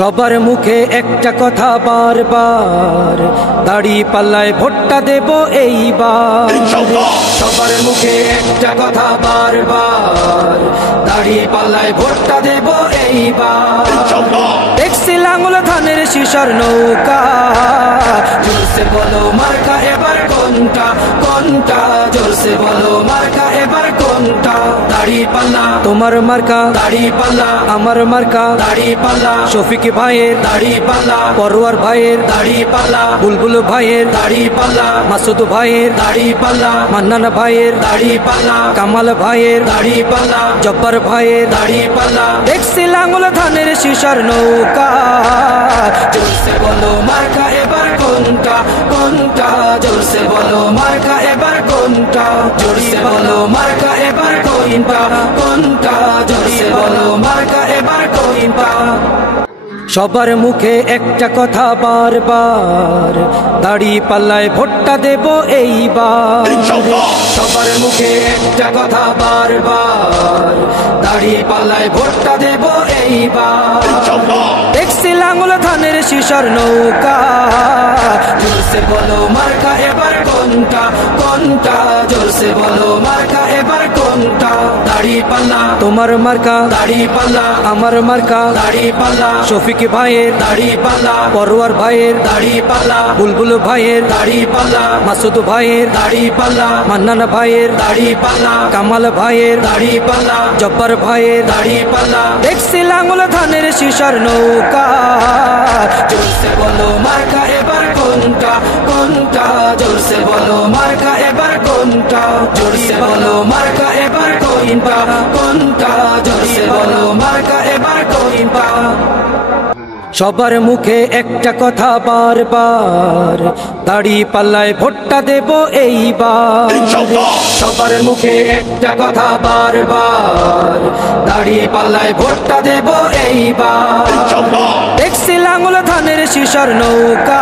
সবার মুখে একটা কথা বারবার, দাড়ি পাল্লায় ভোটটা দেব এইবার। সবার মুখে একটা কথা বারবার, দাড়ি পাল্লায় ভোটটা দেব এইবার। দেখছি লাঙ্গল ধানের শিশার নৌকা, জোরসে বলো মার্কা এবার কোনটা কোনটা, জোরসে বলো মার্কা এবার কোনটা। দাড়ি পাল্লা তোমার মার্কা, দাড়ি পাল্লা আমার মার্কা, দাড়ি পাল্লা শফিক ভাইয়ের দাড়ি পাল্লা, পরোয়ার ভাইয়ের দাড়ি পাল্লা, বুলবুল ভাইয়ের দাড়ি পাল্লা, মাসুদ ভাইয়ের দাড়ি পাল্লা, মান্নান ভাইয়ের দাড়ি পাল্লা, কামাল ভাইয়ের দাড়ি পাল্লা, জব্বার ভাইয়ের দাড়ি পাল্লা। দেখছি লাঙ্গল ধানের শিশার নৌকা, জোরসে বলো মার্কা এবার কোনটা কোনটা, জোরসে বলো মার্কা এবার কোনটা, জোরসে বলো মার্কা এবার কোনটা কোনটা, জোরসে বলো মার্কা এবার কোনটা। সবার মুখে একটা কথা বারবার, দাড়ি পাল্লায় ভোটটা দেব এইবার। সবার মুখে একটা কথা বারবার, দাড়ি পাল্লায় ভোটটা দেব এইবার। দেখছি লাঙ্গল ধানের শিশার নৌকা, জোরসে বলো মার্কা এবার কোনটা কোনটা, জোরসে বলো মার্কা এবার কোনটা। দাড়ি পাল্লা তোমার মার্কা, দাড়ি পাল্লা আমার মার্কা, দাড়ি পাল্লা শফিক ভাইয়ের দাড়ি পাল্লা, পরোয়ার ভাইয়ের দাড়ি পাল্লা, বুলবুল ভাইয়ের দাড়ি পাল্লা, মাসুদ ভাইয়ের দাড়ি পাল্লা, মান্নান ভাইয়ের দাড়ি পাল্লা, কামাল ভাইয়ের দাড়ি পাল্লা, জব্বার ভাইয়ের দাড়ি পাল্লা। দেখছি লাঙ্গল ধানের শিশার নৌকা, জোরসে বলো মার্কা এবার কোনটা কোনটা, জোরসে বলো মার্কা এবার কোনটা, জোরসে বলো মার্কা এবার কোনটা কোনটা, জোরসে বলো মার্কা এবার কোনটা। সবার মুখে একটা কথা বারবার, দাড়ি পাল্লায় ভোটটা দেব এইবার। সবার মুখে একটা কথা বারবার, দাড়ি পাল্লায় ভোটটা দেব এইবার। দেখছি লাঙ্গল ধানের শিশার নৌকা।